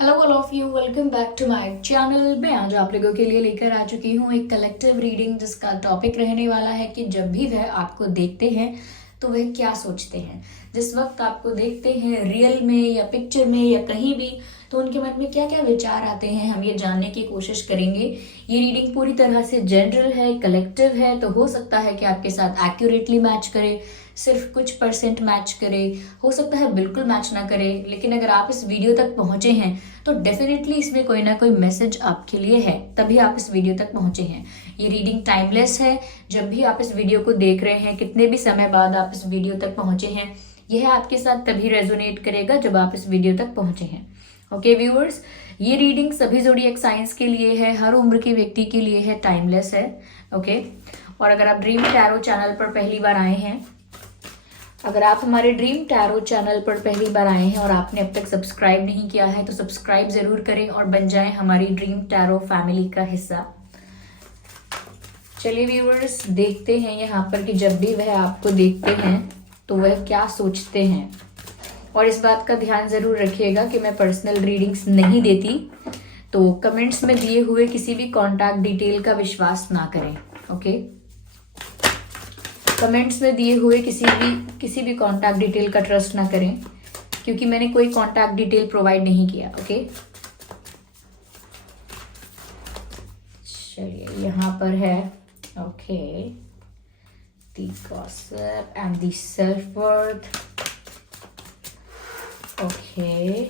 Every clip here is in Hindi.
Hello all of you, welcome back to my channel. मैं आज आप लोगों के लिए लेकर आ चुकी हूँ एक कलेक्टिव रीडिंग जिसका टॉपिक रहने वाला है कि जब भी वह आपको देखते हैं तो वह क्या सोचते हैं। जिस वक्त आपको देखते हैं रियल में या पिक्चर में या कहीं भी, तो उनके मन में क्या क्या विचार आते हैं, हम ये जानने की कोशिश करेंगे। ये रीडिंग पूरी तरह से जनरल है, कलेक्टिव है, तो हो सकता है कि आपके साथ एक्यूरेटली मैच करे, सिर्फ कुछ परसेंट मैच करे, हो सकता है बिल्कुल मैच ना करे। लेकिन अगर आप इस वीडियो तक पहुंचे हैं तो डेफिनेटली इसमें कोई ना कोई मैसेज आपके लिए है, तभी आप इस वीडियो तक पहुंचे हैं। ये रीडिंग टाइमलेस है। जब भी आप इस वीडियो को देख रहे हैं, कितने भी समय बाद आप इस वीडियो तक पहुंचे हैं, यह आपके साथ तभी रेजोनेट करेगा जब आप इस वीडियो तक पहुंचे हैं। ओके व्यूअर्स, ये रीडिंग सभी ज़ोडिएक साइंस के लिए है, हर उम्र के व्यक्ति के लिए है, टाइमलेस है। ओके, और अगर आप ड्रीम टैरो चैनल पर पहली बार आए हैं, अगर आप हमारे ड्रीम टैरो चैनल पर पहली बार आए हैं और आपने अब तक सब्सक्राइब नहीं किया है तो सब्सक्राइब जरूर करें और बन जाएं हमारी ड्रीम टैरो फैमिली का हिस्सा। चलिए व्यूअर्स, देखते हैं यहाँ पर कि जब भी वह आपको देखते हैं तो वह क्या सोचते हैं। और इस बात का ध्यान जरूर रखिएगा कि मैं पर्सनल रीडिंग्स नहीं देती, तो कमेंट्स में दिए हुए किसी भी कॉन्टैक्ट डिटेल का विश्वास ना करें। ओके, कमेंट्स में दिए हुए किसी भी कॉन्टैक्ट डिटेल का ट्रस्ट ना करें, क्योंकि मैंने कोई कॉन्टैक्ट डिटेल प्रोवाइड नहीं किया। ओके, चलिए यहाँ पर है। Okay, the gossip and the self worth. Okay,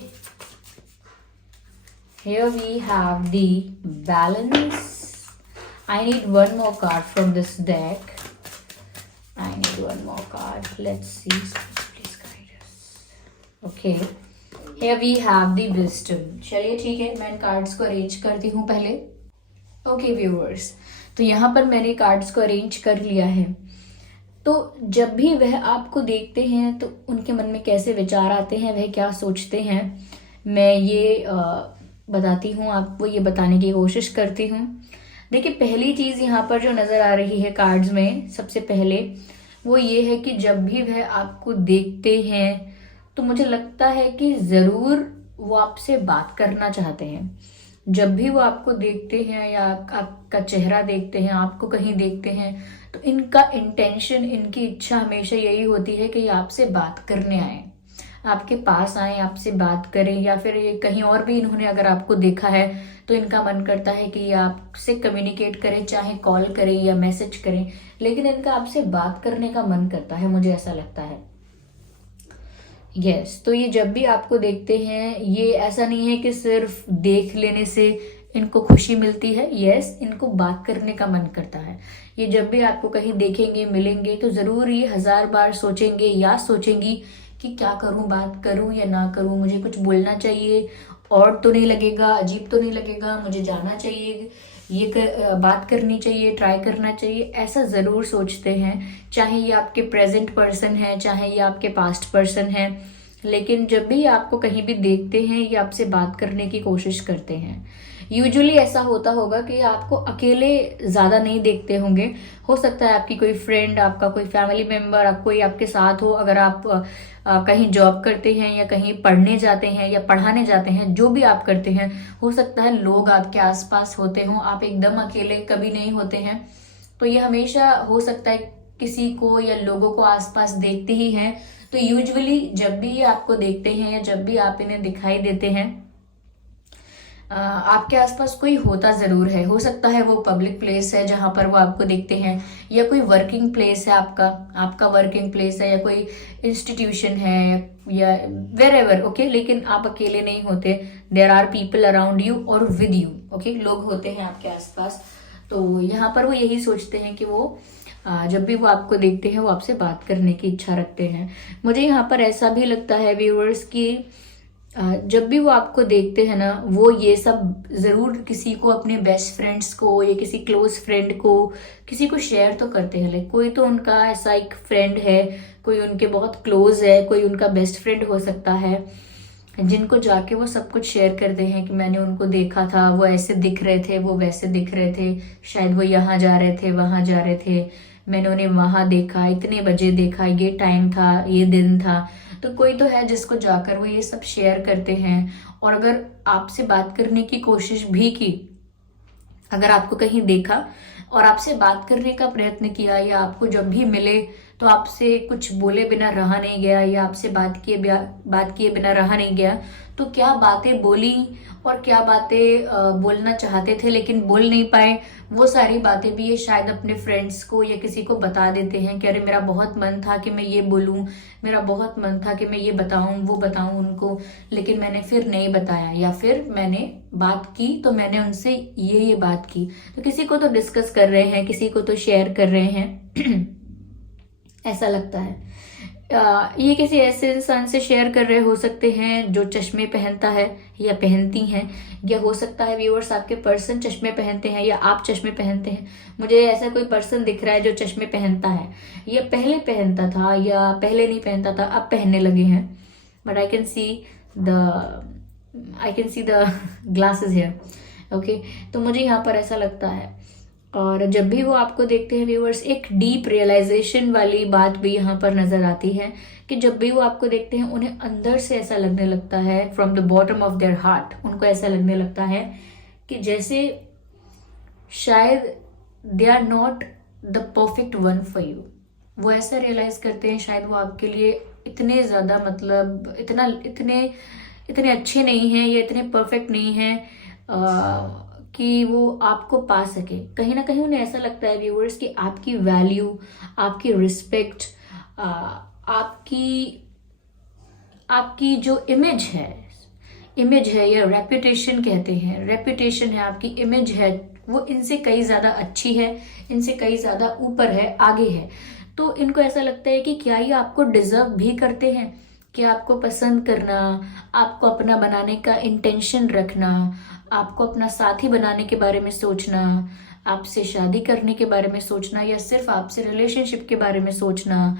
here we have the balance. I need one more card from this deck. I need one more card. Let's see. Please guide us. Okay. Here we have the wisdom. चलिए ठीक है, मैं इन कार्ड्स को अरेंज करती हूँ पहले। ओके व्यूअर्स, तो यहाँ पर मैंने कार्ड्स को अरेंज कर लिया है। तो जब भी वह आपको देखते हैं तो उनके मन में कैसे विचार आते हैं, वह क्या सोचते हैं, मैं ये बताती हूँ आपको, ये बताने की कोशिश करती हूँ। देखिए, पहली चीज़ यहाँ पर जो नज़र आ रही है कार्ड्स में, सबसे पहले वो ये है कि जब भी वह आपको देखते हैं तो मुझे लगता है कि ज़रूर वो आपसे बात करना चाहते हैं। जब भी वो आपको देखते हैं या आपका चेहरा देखते हैं, आपको कहीं देखते हैं, तो इनका इंटेंशन, इनकी इच्छा हमेशा यही होती है कि ये आपसे बात करने आए, आपके पास आए, आपसे बात करें। या फिर ये कहीं और भी इन्होंने अगर आपको देखा है तो इनका मन करता है कि ये आपसे कम्युनिकेट करें, चाहे कॉल करें या मैसेज करें, लेकिन इनका आपसे बात करने का मन करता है, मुझे ऐसा लगता है। यस, तो ये जब भी आपको देखते हैं, ये ऐसा नहीं है कि सिर्फ देख लेने से इनको खुशी मिलती है। यस, इनको बात करने का मन करता है। ये जब भी आपको कहीं देखेंगे, मिलेंगे, तो जरूर ये 1000 बार सोचेंगे या सोचेंगी कि क्या करूं, बात करूं या ना करूं, मुझे कुछ बोलना चाहिए और तो नहीं लगेगा, अजीब तो नहीं लगेगा, मुझे जाना चाहिए, बात करनी चाहिए, ट्राई करना चाहिए, ऐसा ज़रूर सोचते हैं। चाहे ये आपके प्रेजेंट पर्सन है, चाहे ये आपके पास्ट पर्सन है, लेकिन जब भी आपको कहीं भी देखते हैं ये आपसे बात करने की कोशिश करते हैं। यूजुअली ऐसा होता होगा कि आपको अकेले ज़्यादा नहीं देखते होंगे, हो सकता है आपकी कोई फ्रेंड, आपका कोई फैमिली मेम्बर, कोई आपके साथ हो। अगर आप कहीं जॉब करते हैं या कहीं पढ़ने जाते हैं या पढ़ाने जाते हैं, जो भी आप करते हैं, हो सकता है लोग आपके आसपास होते हों, आप एकदम अकेले कभी नहीं होते हैं। तो ये हमेशा हो सकता है किसी को या लोगों को आसपास देखते ही हैं। तो यूजुअली जब भी ये आपको देखते हैं या जब भी आप इन्हें दिखाई देते हैं, आपके आसपास कोई होता ज़रूर है। हो सकता है वो पब्लिक प्लेस है जहाँ पर वो आपको देखते हैं, या कोई वर्किंग प्लेस है, आपका वर्किंग प्लेस है, या कोई इंस्टीट्यूशन है, या वेर एवर। ओके, लेकिन आप अकेले नहीं होते, there are people around you और विद यू। ओके, लोग होते हैं आपके आसपास। तो यहाँ पर वो यही सोचते हैं कि वो जब भी वो आपको देखते हैं वो आपसे बात करने की इच्छा रखते हैं। मुझे यहाँ पर ऐसा भी लगता है व्यूअर्स कि जब भी वो आपको देखते हैं ना, वो ये सब ज़रूर किसी को, अपने बेस्ट फ्रेंड्स को या किसी क्लोज फ्रेंड को, किसी को शेयर तो करते हैं। लाइक कोई तो उनका ऐसा एक फ्रेंड है, कोई उनके बहुत क्लोज है, कोई उनका बेस्ट फ्रेंड हो सकता है, जिनको जाके वो सब कुछ शेयर करते हैं कि मैंने उनको देखा था, वो ऐसे दिख रहे थे, वो वैसे दिख रहे थे, शायद वो यहाँ जा रहे थे, वहाँ जा रहे थे, मैंने उन्हें वहाँ देखा, इतने बजे देखा, ये टाइम था, ये दिन था। तो कोई तो है जिसको जाकर वो ये सब शेयर करते हैं। और अगर आपसे बात करने की कोशिश भी की, अगर आपको कहीं देखा और आपसे बात करने का प्रयत्न किया, या आपको जब भी मिले तो आपसे कुछ बोले बिना रहा नहीं गया, या आपसे बात किए बिना रहा नहीं गया, तो क्या बातें बोली और क्या बातें बोलना चाहते थे लेकिन बोल नहीं पाए, वो सारी बातें भी ये शायद अपने फ्रेंड्स को या किसी को बता देते हैं कि अरे मेरा बहुत मन था कि मैं ये बोलूं, मेरा बहुत मन था कि मैं ये बताऊं वो बताऊं उनको, लेकिन मैंने फिर नहीं बताया, या फिर मैंने बात की तो मैंने उनसे ये बात की। तो किसी को तो डिस्कस कर रहे हैं, किसी को तो शेयर कर रहे हैं ऐसा लगता है। ये किसी ऐसे इंसान से शेयर कर रहे हो सकते हैं जो चश्मे पहनता है या पहनती हैं, या हो सकता है व्यूअर्स आपके पर्सन चश्मे पहनते हैं या आप चश्मे पहनते हैं। मुझे ऐसा कोई पर्सन दिख रहा है जो चश्मे पहनता है, या पहले पहनता था या पहले नहीं पहनता था, अब पहनने लगे हैं। But I can see the glasses here. Okay, तो मुझे यहाँ पर ऐसा लगता है। और जब भी वो आपको देखते हैं व्यूअर्स, एक डीप रियलाइजेशन वाली बात भी यहाँ पर नजर आती है कि जब भी वो आपको देखते हैं उन्हें अंदर से ऐसा लगने लगता है, from the bottom of their heart उनको ऐसा लगने लगता है कि जैसे शायद they are not the perfect one for you. वो ऐसा रियलाइज करते हैं शायद वो आपके लिए इतने ज्यादा मतलब इतने अच्छे नहीं हैं या इतने परफेक्ट नहीं हैं कि वो आपको पा सके। कहीं ना कहीं उन्हें ऐसा लगता है व्यूअर्स कि आपकी वैल्यू, आपकी रिस्पेक्ट, आपकी जो इमेज है या रेपुटेशन कहते हैं, रेपुटेशन है, आपकी इमेज है, वो इनसे कई ज्यादा अच्छी है, इनसे कई ज्यादा ऊपर है, आगे है। तो इनको ऐसा लगता है कि क्या ये आपको डिजर्व भी करते हैं, कि आपको पसंद करना, आपको अपना बनाने का इंटेंशन रखना, आपको अपना साथी बनाने के बारे में सोचना, आपसे शादी करने के बारे में सोचना, या सिर्फ आपसे रिलेशनशिप के बारे में सोचना,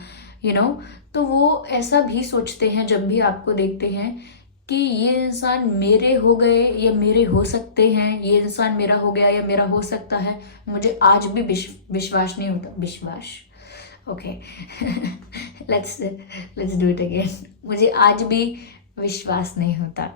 तो वो ऐसा भी सोचते हैं जब भी आपको देखते हैं कि ये इंसान मेरे हो गए या मेरे हो सकते हैं, ये इंसान मेरा हो गया या मेरा हो सकता है। मुझे आज भी विश्वास नहीं होता, विश्वास, okay let's do it again. मुझे आज भी विश्वास नहीं होता,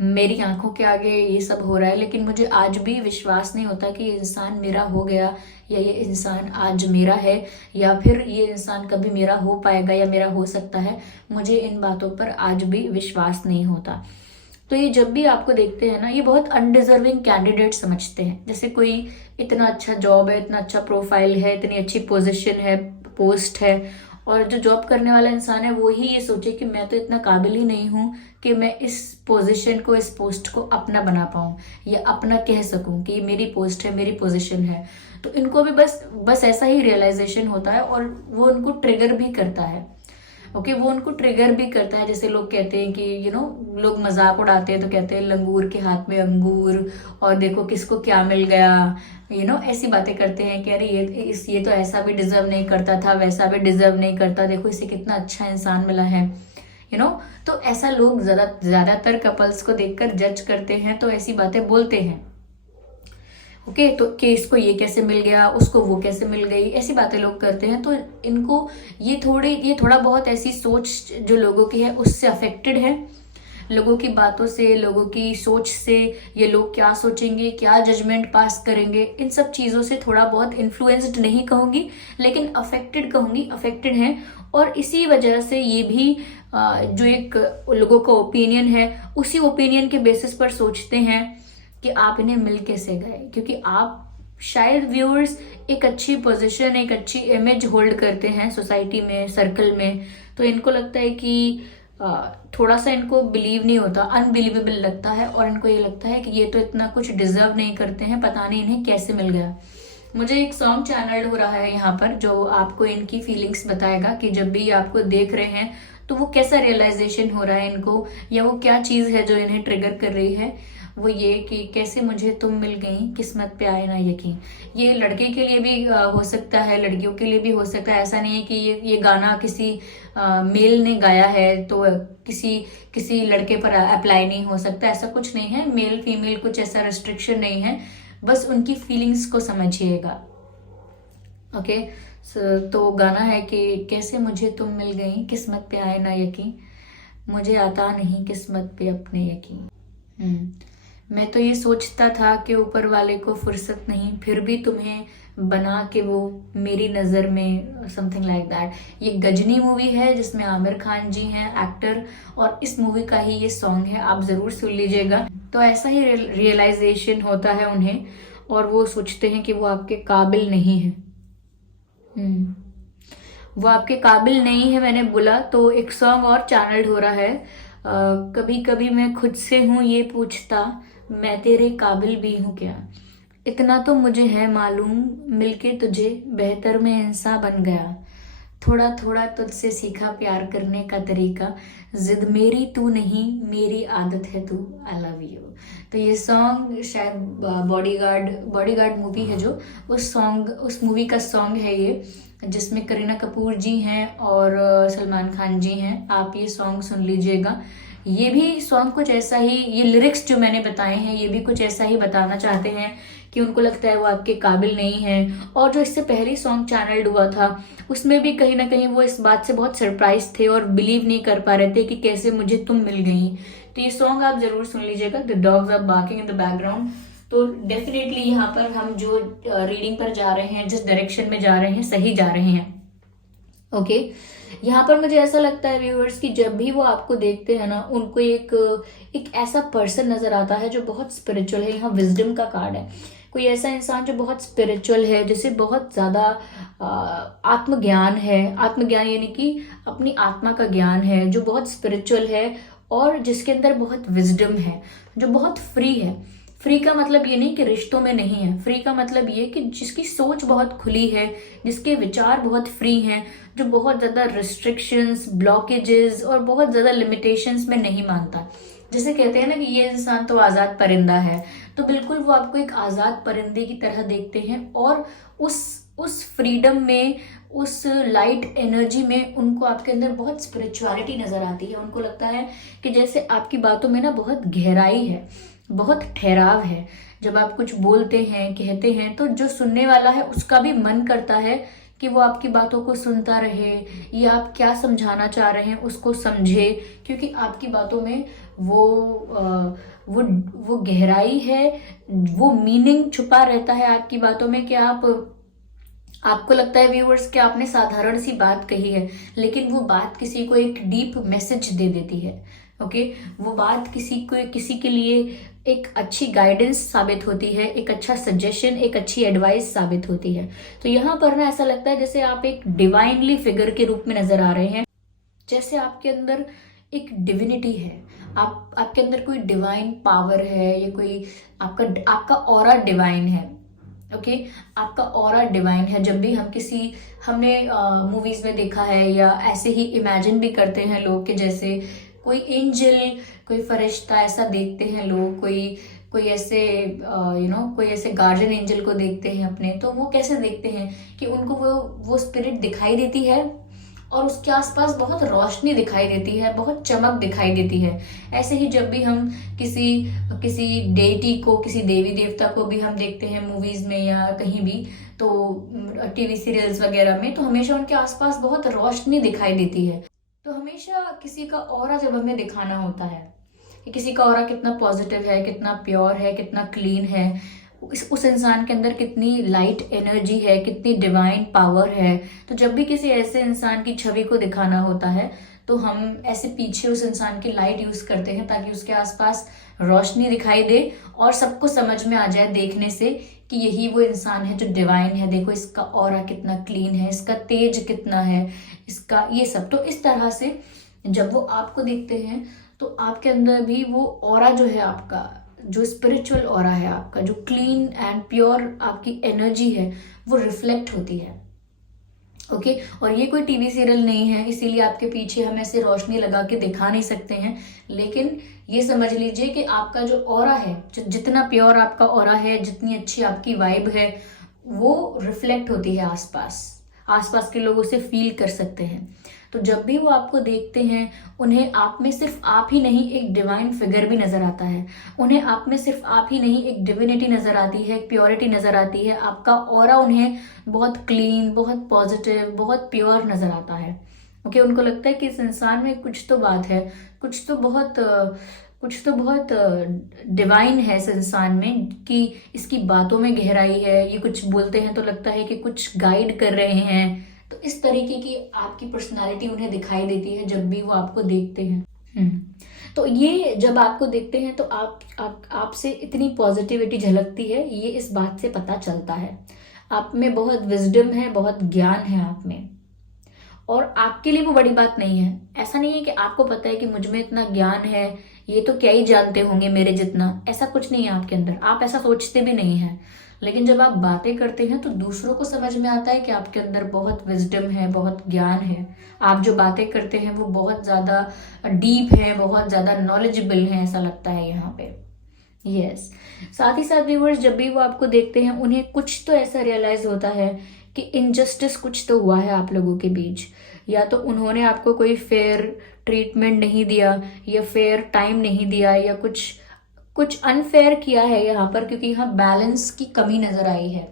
मेरी आंखों के आगे ये सब हो रहा है, लेकिन मुझे आज भी विश्वास नहीं होता कि ये इंसान मेरा हो गया, या ये इंसान आज मेरा है, या फिर ये इंसान कभी मेरा हो पाएगा या मेरा हो सकता है। मुझे इन बातों पर आज भी विश्वास नहीं होता। तो ये जब भी आपको देखते हैं ना, ये बहुत अनडिजर्विंग कैंडिडेट समझते हैं। जैसे कोई इतना अच्छा जॉब है, इतना अच्छा प्रोफाइल है, इतनी अच्छी पोजीशन है, पोस्ट है, और जो जॉब करने वाला इंसान है वो ही ये सोचे कि मैं तो इतना काबिल ही नहीं हूँ कि मैं इस पोजीशन को, इस पोस्ट को अपना बना पाऊँ या अपना कह सकूँ कि ये मेरी पोस्ट है, मेरी पोजीशन है। तो इनको भी बस ऐसा ही रियलाइजेशन होता है, और वो उनको ट्रिगर भी करता है। ओके, वो उनको ट्रिगर भी करता है। जैसे लोग कहते हैं कि लोग मजाक उड़ाते हैं तो कहते हैं लंगूर के हाथ में अंगूर, और देखो किसको क्या मिल गया, ऐसी बातें करते हैं कि अरे ये तो ऐसा भी डिजर्व नहीं करता था, वैसा भी डिजर्व नहीं करता, देखो इसे कितना अच्छा इंसान मिला है। तो ऐसा लोग ज्यादातर कपल्स को देखकर जज करते हैं, तो ऐसी बातें बोलते हैं। ओके, तो कि इसको ये कैसे मिल गया, उसको वो कैसे मिल गई, ऐसी बातें लोग करते हैं। तो इनको ये थोड़ा बहुत ऐसी सोच जो लोगों की है उससे अफेक्टेड है, लोगों की बातों से, लोगों की सोच से, ये लोग क्या सोचेंगे, क्या जजमेंट पास करेंगे, इन सब चीजों से थोड़ा बहुत इन्फ्लुएंस्ड नहीं कहूंगी, लेकिन अफेक्टेड कहूंगी, अफेक्टेड हैं। और इसी वजह से ये भी जो एक लोगों का ओपिनियन है, उसी ओपिनियन के बेसिस पर सोचते हैं कि आप इन्हें मिल कैसे गए, क्योंकि आप शायद व्यूअर्स एक अच्छी पोजीशन, एक अच्छी इमेज होल्ड करते हैं सोसाइटी में, सर्कल में। तो इनको लगता है कि थोड़ा सा इनको बिलीव नहीं होता, अनबिलीवेबल लगता है, और इनको ये लगता है कि ये तो इतना कुछ डिजर्व नहीं करते हैं, पता नहीं इन्हें कैसे मिल गया। मुझे एक सॉन्ग चैनल हो रहा है यहाँ पर जो आपको इनकी फीलिंग्स बताएगा कि जब भी आपको देख रहे हैं तो वो कैसा रियलाइजेशन हो रहा है इनको, या वो क्या चीज है जो इन्हें ट्रिगर कर रही है। वो ये कि कैसे मुझे तुम मिल गई, किस्मत पे आए ना यकीन। ये लड़के के लिए भी हो सकता है, लड़कियों के लिए भी हो सकता है। ऐसा नहीं है कि ये गाना किसी मेल ने गाया है तो किसी लड़के पर अप्लाई नहीं हो सकता, ऐसा कुछ नहीं है। मेल फीमेल कुछ ऐसा रिस्ट्रिक्शन नहीं है, बस उनकी फीलिंग्स को समझिएगा। ओके, तो गाना है कि कैसे मुझे तुम मिल गई, किस्मत पे आए ना यकीन, मुझे आता नहीं किस्मत पे अपने यकीन। मैं तो ये सोचता था कि ऊपर वाले को फुर्सत नहीं, फिर भी तुम्हें बना के वो मेरी नज़र में, समथिंग लाइक दैट। ये गजनी मूवी है जिसमें आमिर खान जी हैं एक्टर, और इस मूवी का ही ये सॉन्ग है, आप ज़रूर सुन लीजिएगा। तो ऐसा ही रियलाइजेशन होता है उन्हें, और वो सोचते हैं कि वो आपके काबिल नहीं है। वो आपके काबिल नहीं है, मैंने बोला तो एक सॉन्ग और चैनल्ड हो रहा है, कभी कभी मैं खुद से हूँ ये पूछता, मैं तेरे काबिल भी हूँ क्या। इतना तो मुझे है मालूम, मिलके तुझे बेहतर मैं इंसान बन गया, थोड़ा थोड़ा तुझसे सीखा प्यार करने का तरीका, जिद मेरी तू नहीं मेरी आदत है तू, आई लव यू। तो ये सॉन्ग शायद बॉडीगार्ड मूवी है जो, उस मूवी का सॉन्ग है ये, जिसमें करीना कपूर जी हैं और सलमान खान जी हैं। आप ये सॉन्ग सुन लीजिएगा। ये भी सॉन्ग कुछ ऐसा ही, ये लिरिक्स जो मैंने बताए हैं ये भी कुछ ऐसा ही बताना चाहते हैं कि उनको लगता है वो आपके काबिल नहीं है। और जो इससे पहले सॉन्ग चैनल्ड हुआ था उसमें भी कहीं ना कहीं वो इस बात से बहुत सरप्राइज थे और बिलीव नहीं कर पा रहे थे कि कैसे मुझे तुम मिल गई। तो ये सॉन्ग आप जरूर सुन लीजिएगा, the dogs are barking in the background. तो डेफिनेटली यहाँ पर हम जो रीडिंग पर जा रहे हैं, जिस डायरेक्शन में जा रहे हैं, सही जा रहे हैं। ओके यहाँ पर मुझे ऐसा लगता है व्यूअर्स कि जब भी वो आपको देखते हैं ना, उनको एक ऐसा पर्सन नजर आता है जो बहुत स्पिरिचुअल है। यहाँ विजडम का कार्ड है, कोई ऐसा इंसान जो बहुत स्पिरिचुअल है, जिसे बहुत ज्यादा आत्मज्ञान है। आत्मज्ञान यानी कि अपनी आत्मा का ज्ञान है, जो बहुत स्पिरिचुअल है और जिसके अंदर बहुत विजडम है, जो बहुत फ्री है। फ्री का मतलब ये नहीं कि रिश्तों में नहीं है, फ्री का मतलब ये कि जिसकी सोच बहुत खुली है, जिसके विचार बहुत फ्री हैं, जो बहुत ज़्यादा रिस्ट्रिक्शंस, ब्लॉकेजेस और बहुत ज़्यादा लिमिटेशंस में नहीं मानता। जैसे कहते हैं ना कि ये इंसान तो आज़ाद परिंदा है, तो बिल्कुल वो आपको एक आज़ाद परिंदे की तरह देखते हैं। और उस फ्रीडम में, उस लाइट एनर्जी में उनको आपके अंदर बहुत स्पिरिचुअलिटी नज़र आती है। उनको लगता है कि जैसे आपकी बातों में ना बहुत गहराई है, बहुत ठहराव है। जब आप कुछ बोलते हैं, कहते हैं, तो जो सुनने वाला है उसका भी मन करता है कि वो आपकी बातों को सुनता रहे, या आप क्या समझाना चाह रहे हैं उसको समझे, क्योंकि आपकी बातों में वो गहराई है, वो मीनिंग छुपा रहता है आपकी बातों में। कि आपको लगता है व्यूअर्स कि आपने साधारण सी बात कही है, लेकिन वो बात किसी को एक डीप मैसेज दे देती है। ओके वो बात किसी के लिए एक अच्छी गाइडेंस साबित होती है, एक अच्छा सजेशन, एक अच्छी एडवाइस साबित होती है। तो यहाँ पर ना ऐसा लगता है जैसे आप एक डिवाइनली फिगर के रूप में नजर आ रहे हैं, जैसे आपके अंदर एक डिविनिटी है, आपके अंदर कोई डिवाइन पावर है, या कोई आपका ऑरा डिवाइन है। ओके आपका ऑरा डिवाइन है। जब भी हमने मूवीज में देखा है, या ऐसे ही इमेजिन भी करते हैं लोग कि जैसे कोई एंजल, कोई फरिश्ता ऐसा देखते हैं लोग, कोई ऐसे कोई ऐसे गार्जियन एंजल को देखते हैं अपने, तो वो कैसे देखते हैं कि उनको वो स्पिरिट दिखाई देती है और उसके आसपास बहुत रोशनी दिखाई देती है, बहुत चमक दिखाई देती है। ऐसे ही जब भी हम किसी डेटी को, किसी देवी देवता को भी हम देखते हैं मूवीज में या कहीं भी, तो टीवी सीरियल्स वगैरह में, तो हमेशा उनके आसपास बहुत रोशनी दिखाई देती है। तो हमेशा किसी का ऑरा जब हमें दिखाना होता है कि किसी का ऑरा कितना पॉजिटिव है, कितना प्योर है, कितना क्लीन है, उस इंसान के अंदर कितनी लाइट एनर्जी है, कितनी डिवाइन पावर है। तो जब भी किसी ऐसे इंसान की छवि को दिखाना होता है, तो हम ऐसे पीछे उस इंसान की लाइट यूज करते हैं ताकि उसके आसपास रोशनी दिखाई दे और सबको समझ में आ जाए देखने से कि यही वो इंसान है जो डिवाइन है। देखो इसका ऑरा कितना क्लीन है, इसका तेज कितना है, इसका ये सब। तो इस तरह से जब वो आपको देखते हैं तो आपके अंदर भी वो ऑरा जो है, आपका जो स्पिरिचुअल ऑरा है, आपका जो क्लीन एंड प्योर आपकी एनर्जी है, वो रिफ्लेक्ट होती है। ओके और ये कोई टीवी सीरियल नहीं है, इसीलिए आपके पीछे हम ऐसे रोशनी लगा के दिखा नहीं सकते हैं, लेकिन ये समझ लीजिए कि आपका जो ऑरा है, जितना प्योर आपका ऑरा है, जितनी अच्छी आपकी वाइब है, वो रिफ्लेक्ट होती है आसपास के लोग उसे फील कर सकते हैं। तो जब भी वो आपको देखते हैं उन्हें आप में सिर्फ आप ही नहीं एक डिवाइन फिगर भी नजर आता है, उन्हें आप में सिर्फ आप ही नहीं एक डिविनिटी नजर आती है, एक प्योरिटी नजर आती है, आपका ऑरा उन्हें बहुत क्लीन, बहुत पॉजिटिव, बहुत प्योर नजर आता है। ओके, उनको लगता है कि इस इंसान में कुछ तो बात है, कुछ तो बहुत डिवाइन है इस इंसान में, कि इसकी बातों में गहराई है, ये कुछ बोलते हैं तो लगता है कि कुछ गाइड कर रहे हैं। तो इस तरीके की आपकी पर्सनालिटी उन्हें दिखाई देती है जब भी वो आपको देखते हैं। तो ये जब आपको देखते हैं तो आपसे इतनी पॉजिटिविटी झलकती है, ये इस बात से पता चलता है। आप में बहुत विजडम है, बहुत ज्ञान है आप में, और आपके लिए वो बड़ी बात नहीं है। ऐसा नहीं है कि आपको पता है कि मुझ में इतना ज्ञान है, ये तो क्या ही जानते होंगे मेरे जितना, ऐसा कुछ नहीं है आपके अंदर, आप ऐसा सोचते भी नहीं हैं। लेकिन जब आप बातें करते हैं तो दूसरों को समझ में आता है कि आपके अंदर बहुत विजडम है, बहुत ज्ञान है। आप जो बातें करते हैं वो बहुत ज़्यादा डीप है, बहुत ज़्यादा नॉलेजेबल है, ऐसा लगता है यहाँ पे। यस, साथ ही साथ व्यूअर्स, जब भी वो आपको देखते हैं उन्हें कुछ तो ऐसा रियलाइज होता है कि इनजस्टिस कुछ तो हुआ है आप लोगों के बीच, या तो उन्होंने आपको कोई फेयर ट्रीटमेंट नहीं दिया, या फेयर टाइम नहीं दिया, या कुछ अनफेयर किया है यहाँ पर, क्योंकि यहाँ बैलेंस की कमी नजर आई है।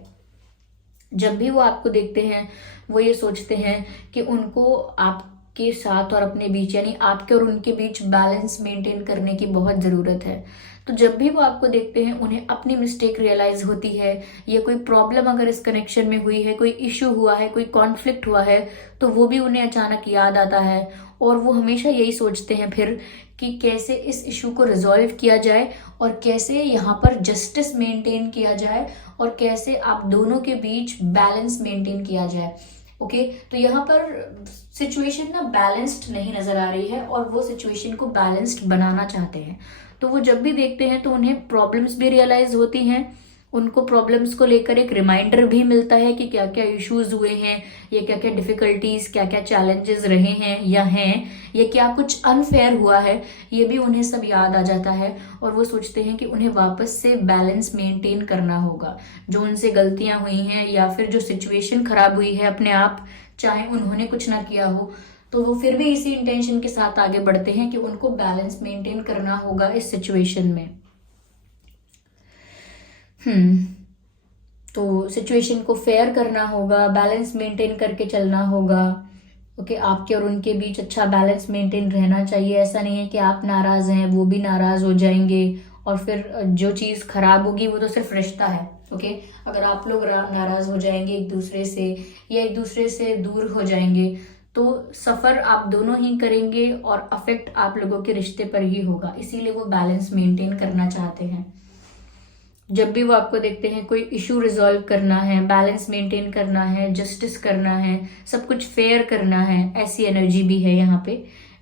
जब भी वो आपको देखते हैं वो ये सोचते हैं कि उनको आपके साथ और अपने बीच, यानी आपके और उनके बीच बैलेंस मेंटेन करने की बहुत ज़रूरत है। तो जब भी वो आपको देखते हैं उन्हें अपनी मिस्टेक रियलाइज होती है, या कोई प्रॉब्लम अगर इस कनेक्शन में हुई है, कोई इश्यू हुआ है, कोई कॉन्फ्लिक्ट हुआ है, तो वो भी उन्हें अचानक याद आता है, और वो हमेशा यही सोचते हैं फिर कि कैसे इस इशू को रिजॉल्व किया जाए, और कैसे यहाँ पर जस्टिस मेंटेन किया जाए, और कैसे आप दोनों के बीच बैलेंस मेंटेन किया जाए। ओके, तो यहाँ पर सिचुएशन ना बैलेंस्ड नहीं नजर आ रही है, और वो सिचुएशन को बैलेंस्ड बनाना चाहते हैं। तो वो जब भी देखते हैं तो उन्हें प्रॉब्लम्स भी रियलाइज होती हैं, उनको प्रॉब्लम्स को लेकर एक रिमाइंडर भी मिलता है कि क्या क्या इश्यूज हुए हैं, या क्या क्या डिफिकल्टीज, क्या क्या चैलेंजेस रहे हैं या क्या कुछ अनफेयर हुआ है, ये भी उन्हें सब याद आ जाता है। और वो सोचते हैं कि उन्हें वापस से बैलेंस मेंटेन करना होगा। जो उनसे गलतियां हुई हैं, या फिर जो सिचुएशन खराब हुई है अपने आप, चाहे उन्होंने कुछ ना किया हो, तो वो फिर भी इसी इंटेंशन के साथ आगे बढ़ते हैं कि उनको बैलेंस मेंटेन करना होगा इस सिचुएशन में। तो सिचुएशन को फेयर करना होगा, बैलेंस मेंटेन करके चलना होगा। ओके, आपके और उनके बीच अच्छा बैलेंस मेंटेन रहना चाहिए। ऐसा नहीं है कि आप नाराज हैं, वो भी नाराज हो जाएंगे, और फिर जो चीज़ खराब होगी वो तो सिर्फ रिश्ता है। ओके, अगर आप लोग नाराज हो जाएंगे एक दूसरे से, या एक दूसरे से दूर हो जाएंगे, तो सफ़र आप दोनों ही करेंगे, और अफेक्ट आप लोगों के रिश्ते पर ही होगा। इसीलिए वो बैलेंस मेंटेन करना चाहते हैं। जब भी वो आपको देखते हैं कोई इशू रिजॉल्व करना है, बैलेंस मेंटेन करना है, जस्टिस करना है, सब कुछ फेयर करना है, ऐसी एनर्जी भी है यहाँ पे।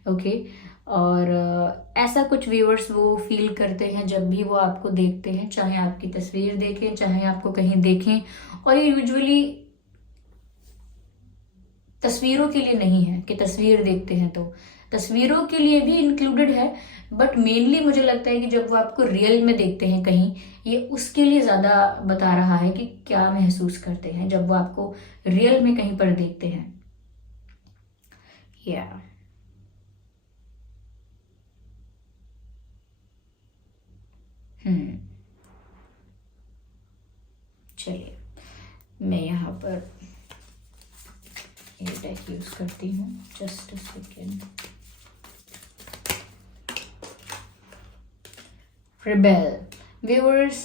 ओके, और ऐसा कुछ व्यूअर्स वो फील करते हैं जब भी वो आपको देखते हैं, चाहे आपकी तस्वीर देखें, चाहे आपको कहीं देखें। और ये यूजुअली तस्वीरों के लिए नहीं है कि तस्वीर देखते हैं, तो तस्वीरों के लिए भी इंक्लूडेड है, बट मेनली मुझे लगता है कि जब वो आपको रियल में देखते हैं कहीं, ये उसके लिए ज़्यादा बता रहा है कि क्या महसूस करते हैं जब वो आपको रियल में कहीं पर देखते हैं। या चलिए, मैं यहाँ पर ये डेक यूज करती हूँ, just a second. Rebel viewers,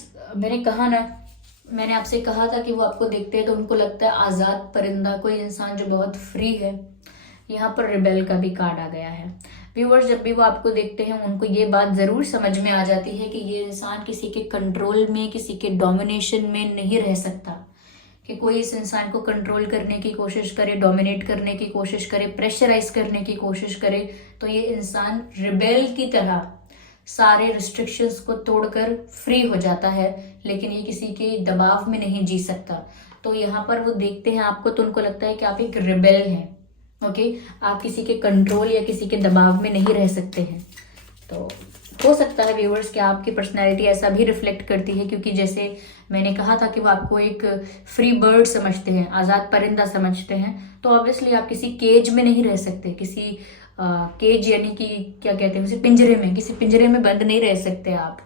मैंने आपसे कहा था कि वो आपको देखते हैं तो उनको लगता है आज़ाद परिंदा, कोई इंसान जो बहुत फ्री है। यहाँ पर रिबेल का भी कार्ड आ गया है। व्यूअर्स, जब भी वो आपको देखते हैं उनको ये बात ज़रूर समझ में आ जाती है कि ये इंसान किसी के कंट्रोल में, किसी के डोमिनेशन में नहीं रह सकता। कि कोई इस इंसान को कंट्रोल करने की कोशिश करे, डोमिनेट करने की कोशिश करे, प्रेशराइज करने की कोशिश करे, तो ये इंसान रिबेल की तरह सारे रिस्ट्रिक्शंस को तोड़कर फ्री हो जाता है, लेकिन ये किसी के दबाव में नहीं जी सकता। तो यहाँ पर वो देखते हैं आपको तो उनको लगता है कि आप एक रिबेल हैं। ओके, आप किसी के कंट्रोल या किसी के दबाव में नहीं रह सकते हैं। तो हो सकता है व्यूअर्स कि आपकी पर्सनैलिटी ऐसा भी रिफ्लेक्ट करती है, क्योंकि जैसे मैंने कहा था कि वो आपको एक फ्री बर्ड समझते हैं, आज़ाद परिंदा समझते हैं, तो ऑब्वियसली आप किसी केज में नहीं रह सकते, किसी केज यानी कि क्या कहते हैं उसे, पिंजरे में, किसी पिंजरे में बंद नहीं रह सकते आप।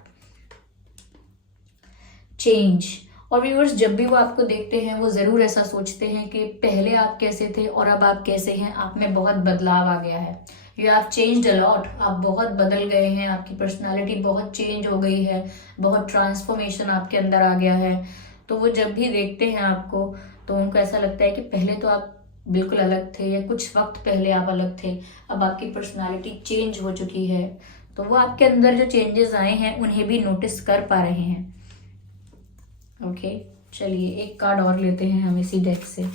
चेंज, और व्यूअर्स जब भी वो आपको देखते हैं वो ज़रूर ऐसा सोचते हैं कि पहले आप कैसे थे और अब आप कैसे हैं, आप में बहुत बदलाव आ गया है। You have changed a lot, आप बहुत बदल गए हैं, आपकी पर्सनालिटी बहुत चेंज हो गई है, बहुत ट्रांसफॉर्मेशन आपके अंदर आ गया है। तो वो जब भी देखते हैं आपको तो उनको ऐसा लगता है कि पहले तो आप बिल्कुल अलग थे, या कुछ वक्त पहले आप अलग थे, अब आपकी पर्सनालिटी चेंज हो चुकी है। तो वो आपके अंदर जो चेंजेस आए हैं उन्हें भी नोटिस कर पा रहे हैं। ओके, चलिए एक कार्ड और लेते हैं हम इसी डेक से।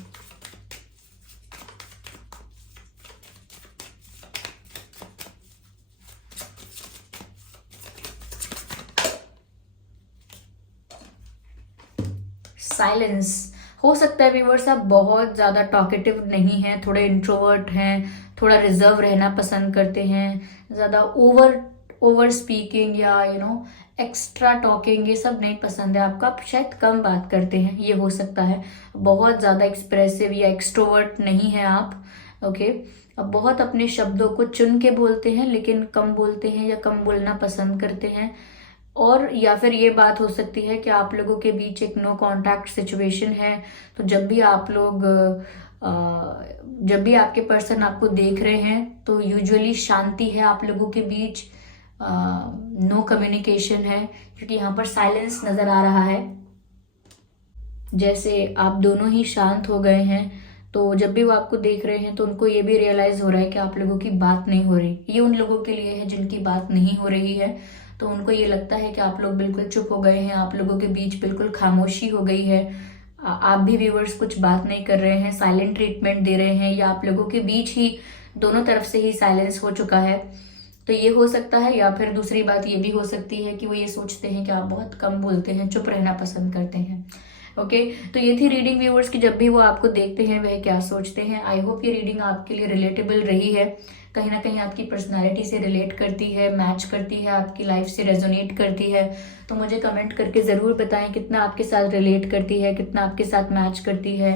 साइलेंस, हो सकता है व्यूअर्स आप बहुत ज़्यादा टॉकेटिव नहीं हैं, थोड़े इंट्रोवर्ट हैं, थोड़ा रिजर्व रहना पसंद करते हैं, ज़्यादा ओवर स्पीकिंग या एक्स्ट्रा टॉकिंग ये सब नहीं पसंद है आपको, आप शायद कम बात करते हैं, ये हो सकता है। बहुत ज़्यादा एक्सप्रेसिव या एक्सट्रोवर्ट नहीं है आप। ओके, अब बहुत अपने शब्दों को चुन के बोलते हैं, लेकिन कम बोलते हैं या कम बोलना पसंद करते हैं। और या फिर ये बात हो सकती है कि आप लोगों के बीच एक नो कांटेक्ट सिचुएशन है, तो जब भी आप लोग जब भी आपके पर्सन आपको देख रहे हैं तो यूजुअली शांति है आप लोगों के बीच, नो कम्युनिकेशन है, क्योंकि यहाँ पर साइलेंस नजर आ रहा है, जैसे आप दोनों ही शांत हो गए हैं। तो जब भी वो आपको देख रहे हैं तो उनको ये भी रियलाइज हो रहा है कि आप लोगों की बात नहीं हो रही। ये उन लोगों के लिए है जिनकी बात नहीं हो रही है, तो उनको ये लगता है कि आप लोग बिल्कुल चुप हो गए हैं, आप लोगों के बीच बिल्कुल खामोशी हो गई है, आप भी व्यूअर्स कुछ बात नहीं कर रहे हैं, साइलेंट ट्रीटमेंट दे रहे हैं, या आप लोगों के बीच ही दोनों तरफ से ही साइलेंस हो चुका है। तो ये हो सकता है, या फिर दूसरी बात ये भी हो सकती है कि वो ये सोचते हैं कि आप बहुत कम बोलते हैं, चुप रहना पसंद करते हैं। ओके, तो ये थी रीडिंग व्यूअर्स की, जब भी वो आपको देखते हैं वह क्या सोचते हैं। आई होप ये रीडिंग आपके लिए रिलेटेबल रही है, कहीं ना कहीं आपकी पर्सनालिटी से रिलेट करती है, मैच करती है, आपकी लाइफ से रेजोनेट करती है। तो मुझे कमेंट करके ज़रूर बताएं कितना आपके साथ रिलेट करती है, कितना आपके साथ मैच करती है।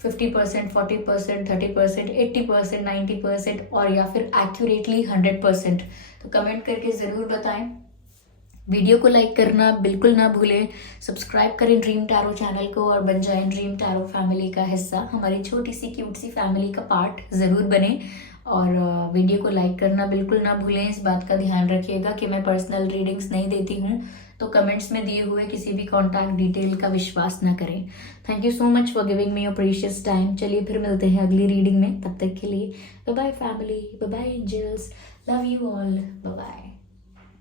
50%, 40%, 30%, 80%, 90%, और या फिर एक्यूरेटली 100%। तो कमेंट करके ज़रूर बताएं। वीडियो को लाइक करना बिल्कुल ना भूलें, सब्सक्राइब करें ड्रीम टैरो चैनल को और बन जाएं ड्रीम टैरो फैमिली का हिस्सा, हमारी छोटी सी क्यूट सी फैमिली का पार्ट ज़रूर बने। और वीडियो को लाइक करना बिल्कुल ना भूलें, इस बात का ध्यान रखिएगा कि मैं पर्सनल रीडिंग्स नहीं देती हूँ, तो कमेंट्स में दिए हुए किसी भी कॉन्टैक्ट डिटेल का विश्वास ना करें। Thank you so much for giving me your precious time. चलिए फिर मिलते हैं अगली रीडिंग में, तब तक के लिए bye bye family, bye bye angels, love you all, bye bye.